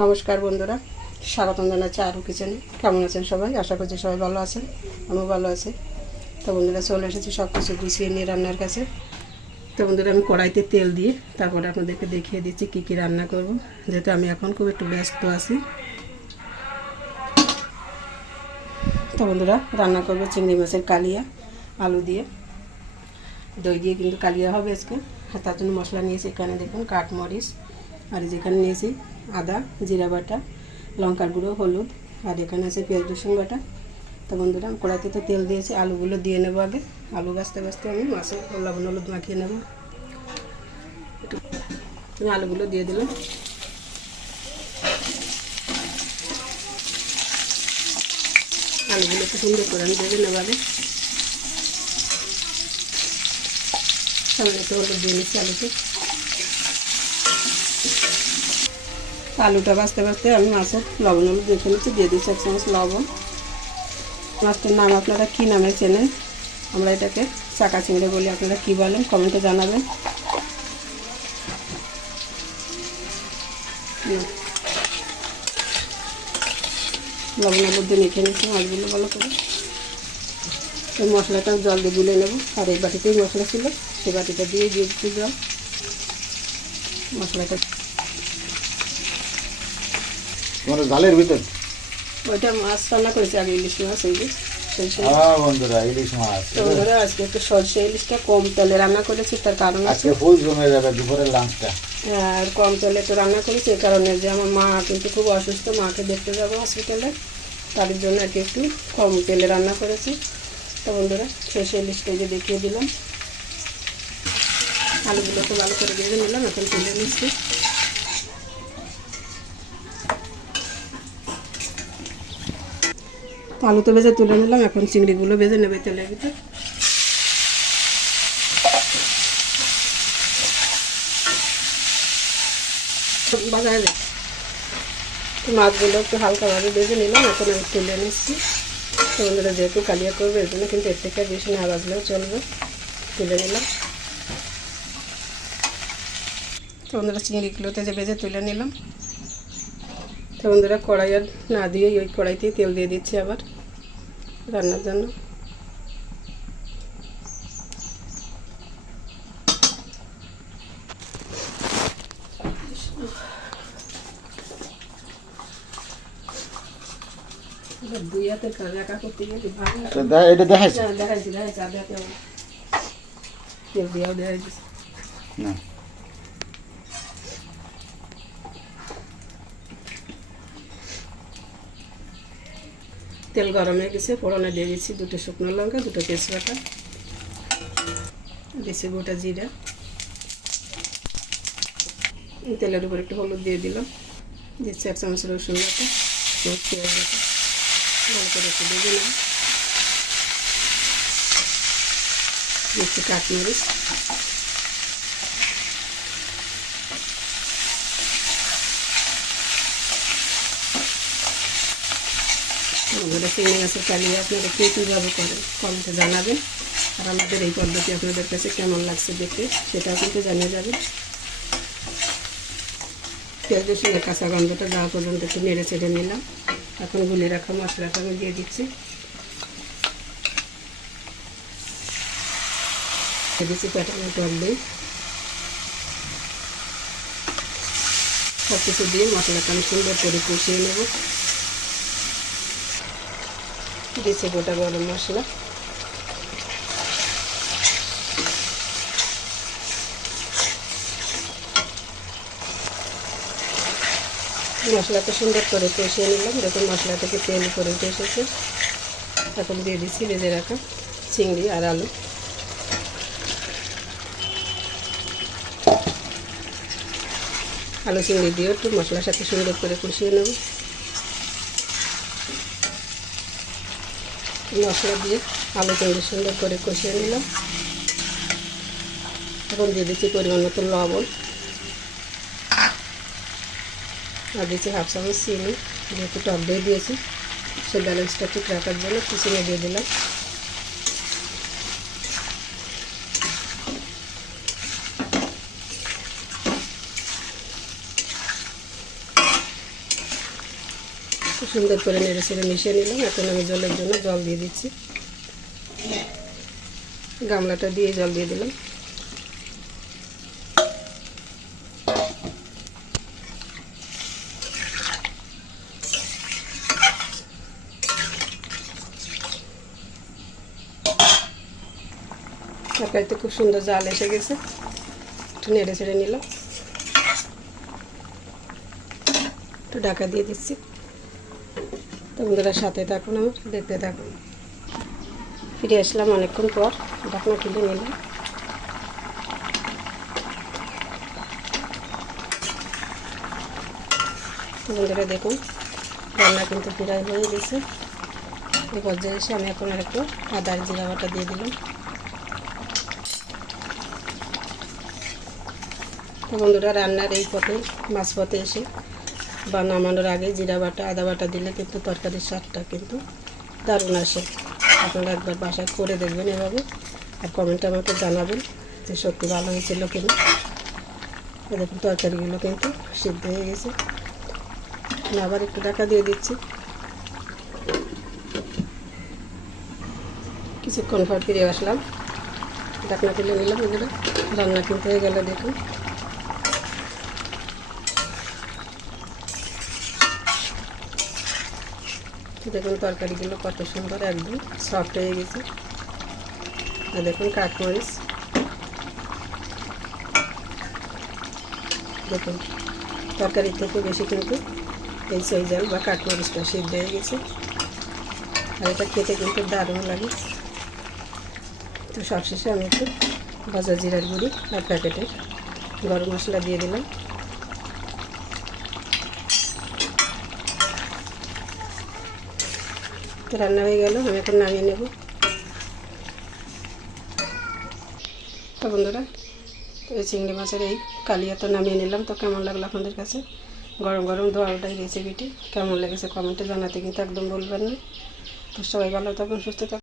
নমস্কার বন্ধুরা, স্বাগতম জানাচ্ছি আরও কিচেনে। কেমন আছেন সবাই? আশা করছি সবাই ভালো আছেন, আমিও ভালো আছি। তো বন্ধুরা, চলে এসেছি সব কিছু গুছিয়ে নিয়ে রান্নার কাছে। তো বন্ধুরা, আমি কড়াইতে তেল দিয়ে তারপরে আপনাদেরকে দেখিয়ে দিচ্ছি কী কী রান্না করব, যেহেতু আমি এখন খুব একটু ব্যস্ত আছি। তো বন্ধুরা, রান্না করবো চিংড়ি মাছের কালিয়া আলু দিয়ে, দই দিয়ে কিন্তু কালিয়া হবে আজকে। তার জন্য মশলা নিয়েছি, এখানে দেখুন কাঠমরিচ, আর যেখানে নিয়েছি আদা জিরা বাটা, লঙ্কার গুঁড়ো, হলুদ, আর এখানে আছে পেঁয়াজ রসুন বাটা। তো বন্ধুরা, কড়াইতে তো তেল দিয়েছি, আলুগুলো দিয়ে নেবো আগে। আলু ভাজতে ভাজতে আমি মাছে লবণ হলুদ মাখিয়ে নেবো। আমি আলুগুলো দিয়ে দিলাম। আলুগুলো একটু সুন্দর করে আমি ভেজে নেবো আগে। সামনে একটু হলুদ দিয়ে নিচ্ছি আলুতে। আলুটা ভাজতে ভাজতে আমি মাছের লবণ হলুদ দেখে নিচ্ছি, দিয়ে দিচ্ছি 1 চামচ লবণ। মাছটার নাম আপনারা কী নামে চেনেন? আমরা এটাকে চাকা চিংড়ি বলি, আপনারা কী বলেন কমেন্টে জানাবেন। লবণ হলুদ দিয়ে মেখে নিচ্ছি মাছগুলো ভালো করে। এই মশলাটাও জল দিয়ে গুলে নেব, আর এই বাটিতেই মশলা ছিল, সেই বাটিটা দিয়ে দিচ্ছি জল। মশলাটা জালের ভিতর ওইটা মাছ রান্না করেছি আগে, ইলিশ মাছ। এই যে বন্ধুরা, ইলিশ মাছ। বন্ধুরা, আজকে একটু সরষে ইলিশটা কম তেলে রান্না করেছি, তার কারণ আছে ফুল জমে যাবে দুপুরের লাঞ্চটা। আর কম তেলে তো রান্না করেছি, এই কারণে যে আমার মা কিন্তু খুব অসুস্থ, মাকে দেখতে যাবো হসপিটালে, তার জন্য আর কি একটু কম তেলে রান্না করেছি। তো বন্ধুরা, সরষে ইলিশটা যে দেখিয়ে দিলাম, আলুগুলোকে ভালো করে ভেজে নিলাম, এখন তুলে নিচ্ছি। আলু তো ভেজে তুলে নিলাম, এখন চিংড়িগুলো ভেজে নেবে তেলের ভিতরে। বাজারে মাছগুলো একটু হালকাভাবে ভেজে নিলাম, এখন আমি তুলে নিচ্ছি। তো বন্ধুরা, যেহেতু কালিয়া করবে এর জন্য কিন্তু এর থেকে বেশি না ভাজলেও চলবে। তুলে নিলাম। তো বন্ধুরা, চিংড়িগুলোতে যে ভেজে তুলে নিলাম। তো বন্ধুরা, কড়াই আর না দিয়ে ওই কড়াইতেই তেল দিয়ে দিচ্ছি আবার রান্নার জন্য। দুই হাতে একা করতে গেলে এটা দেখাইছে দেখাইছি তেল দিয়েও দেখাইছি না। তেল গরম হয়ে গেছে, ফোড়নে দিয়ে দিচ্ছি 2টো শুকনো লঙ্কা, 2টো তেজপাতা, দিচ্ছি গোটা জিরা, তেলের উপর একটু হলুদ দিয়ে দিলাম, দিচ্ছি 1 চামচ রসুন বাটা, পেঁয়াজ বাটা, ভালো করে একটু দিয়ে দিলাম, দিচ্ছি কাঠমরিচ, আমাদের চিংড়ি মাছের কালিয়া আপনারা কে কীভাবে করেন কমেন্টে জানাবেন, আর আমাদের এই পদ্ধতি আপনাদের কাছে কেমন লাগছে দেখতে সেটাও কিন্তু জানিয়ে যাবেন। পেঁয়াজ রসুনের কাঁচা গন্ধটা যাওয়া পর্যন্ত একটু নেড়ে ছেড়ে নিলাম। এখন গুলে রাখা মশলাটা আমি দিয়ে দিচ্ছি। দিচ্ছি প্যাটানো টক দই, সব কিছু দিয়ে মশলাটা আমি সুন্দর করে কষিয়ে নেব। দিচ্ছি গোটা গরম মশলা, মশলাটা সুন্দর করে কষিয়ে নিলাম। দেখুন মশলা থেকে তেল করে উঠে এসেছে। এখন দিয়ে দিচ্ছি ভেজে রাখা চিংড়ি আর আলু। আলু চিংড়ি দিয়ে একটু মশলার সাথে সুন্দর করে কষিয়ে নেব। মশলা দিয়ে আলু চিংড়ি সুন্দর করে কষিয়ে নিলাম। এখন দিয়ে দিচ্ছি পরিমাণ মতো লবণ, আর দিচ্ছি 1/2 চামচ চিনি, যেহেতু টক দই দিয়েছি সে ব্যালেন্সটা ঠিক রাখার জন্য চিনি দিয়ে দিলাম। সুন্দর করে নেড়ে ছেড়ে মিশিয়ে নিলাম। এখন আমি জলের জন্য জল দিয়ে দিচ্ছি। গামলাটা দিয়ে জল দিয়ে দিলাম। তরকারিতে খুব সুন্দর জাল এসে গেছে, একটু নেড়ে ছেড়ে নিলাম। একটু ঢাকা দিয়ে দিচ্ছি। তো বন্ধুরা সাথে থাকুন, আমার দেখতে থাকুন। ফিরে আসলাম অনেকক্ষণ পর, ঢাকনা তুলে নিলাম। তো বন্ধুরা দেখুন রান্না কিন্তু প্রায় হয়ে গেছে। এই পর্যায়ে এসে আমি এখন একটু আদা জিরা বাটা দিয়ে দিলাম। তো বন্ধুরা রান্নার এই পথে মাছ পথে এসে বা নামানোর আগে জিরা বাটা আদা বাটা দিলে কিন্তু তরকারির স্বাদটা কিন্তু দারুণ আসে। আপনারা একবার বাসায় করে দেখবেন এভাবে, আর কমেন্টে আমাকে জানাবেন যে সত্যি ভালো হয়েছিল কিনা। দেখুন তরকারিগুলো কিন্তু সিদ্ধ হয়ে গেছে। আমি আবার একটু ঢাকা দিয়ে দিচ্ছি। কিছুক্ষণ পর ফিরে আসলাম, ঢাকনা তুলে নিলাম। বন্ধুরা রান্না কিন্তু হয়ে গেল দেখুন। দেখুন তরকারিগুলো কত সুন্দর একদম সফট হয়ে গেছে। আর দেখুন কাঠমরিচ, দেখুন তরকারির থেকে বেশি কিন্তু এই সইজাল বা কাঠমরিচটা সিদ্ধ হয়ে গেছে। আর এটা খেতে কিন্তু দারুণ লাগে। তো সবশেষে আমি একটু ভাজা জিরার গুঁড়ি আর প্যাকেটের গরম মশলা দিয়ে দিলাম। তো রান্না হয়ে গেল, আমি এখন নামিয়ে নেব। তো বন্ধুরা এই চিংড়ি মাছের এই কালিয়াটা নামিয়ে নিলাম। তো কেমন লাগলো আপনাদের কাছে গরম গরম ধোয়াটাই রেসিপিটি কেমন লেগেছে কমেন্টে জানাতে কিন্তু একদম বলবেন না। তো সবাই ভালো থাকুন, সুস্থ থাকুন।